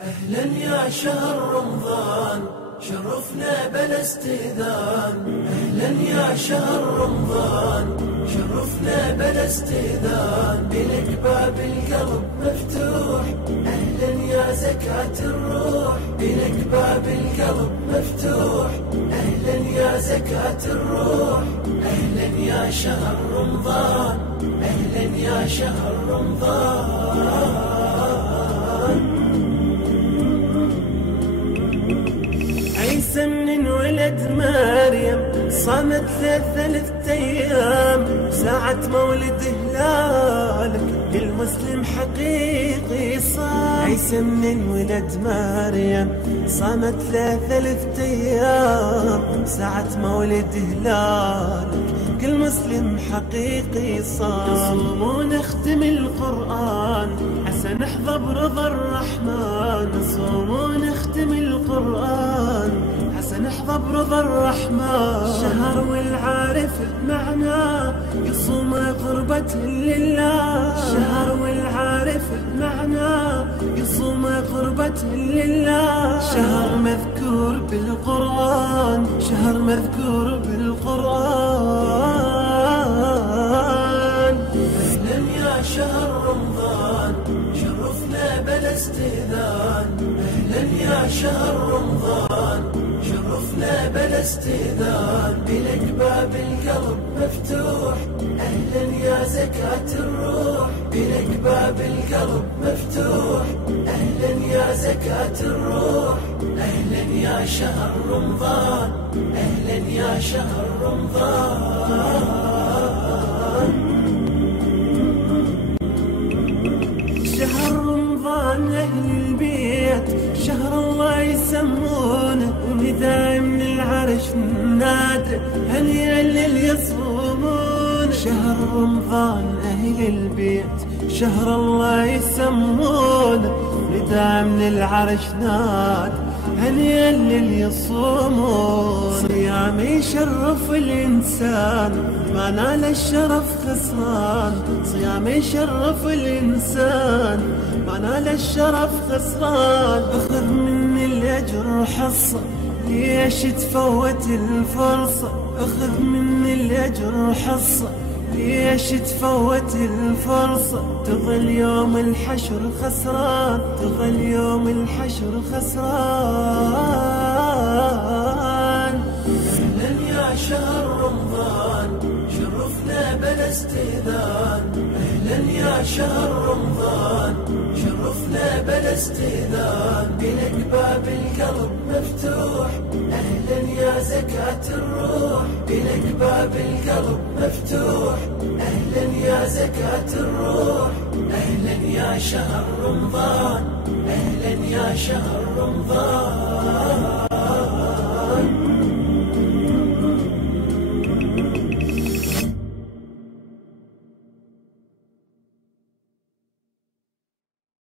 أهلا يا شهر رمضان شرفنا بلا استئذان. أهلا يا شهر رمضان شرفنا بلا استئذان. بلك باب القلب مفتوح أهلا يا زكاة الروح. بلك باب القلب مفتوح أهلا يا زكاة الروح. أهلا يا شهر رمضان أهلا يا شهر رمضان. عيسى من ولد مريم صامت ثلاثة أيام. ساعة مولد هلالك كل مسلم حقيقي صام. عيسى من ولد مريم صامت ثلاثة أيام. ساعة مولد هلالك كل مسلم حقيقي صام. نصوم ونختم القرآن عسى نحظى برضا الرحمن. نصوم ونختم القرآن عسى نحظى برضا الرحمن. شهر والعارف بمعنى يصوم قربة لله. شهر والعارف بمعنى يصوم قربة لله. شهر مذكور بالقرآن شهر مذكور بالقرآن. أهلا يا شهر رمضان شرفنا بلا استئذان. أهلا يا شهر رمضان شرفنا بلا استئذان. بلك باب القلب مفتوح أهلا يا زكاة الروح. بلك باب القلب مفتوح أهلا يا زكاة الروح. أهلا يا شهر رمضان أهلا يا شهر رمضان. شهر رمضان أهل البيت شهر الله يسمونه. ونداء من العرش نادى هنيئا للي يصومون. شهر رمضان أهل البيت شهر الله يسمونه. نداء من العرش نادى هنيئا للي يصومون. صيام يشرف الإنسان ما نال الشرف خسران. صيام يشرف الإنسان ما نال الشرف خسران. أخذ مني الأجر حصة ليش تفوت الفرصة. أخذ مني الأجر حصة ليش تفوت الفرصة. تظل يوم الحشر خسران تظل يوم الحشر خسران. أهلا يا شهر رمضان شرفنا بلا استئذان. أهلا يا شهر رمضان شرفنا بلا استئذان. بلك باب القلب مفتوح أهلا يا زكاة الروح. بلك باب القلب مفتوح أهلا يا زكاة الروح. أهلا يا شهر رمضان أهلا يا شهر رمضان.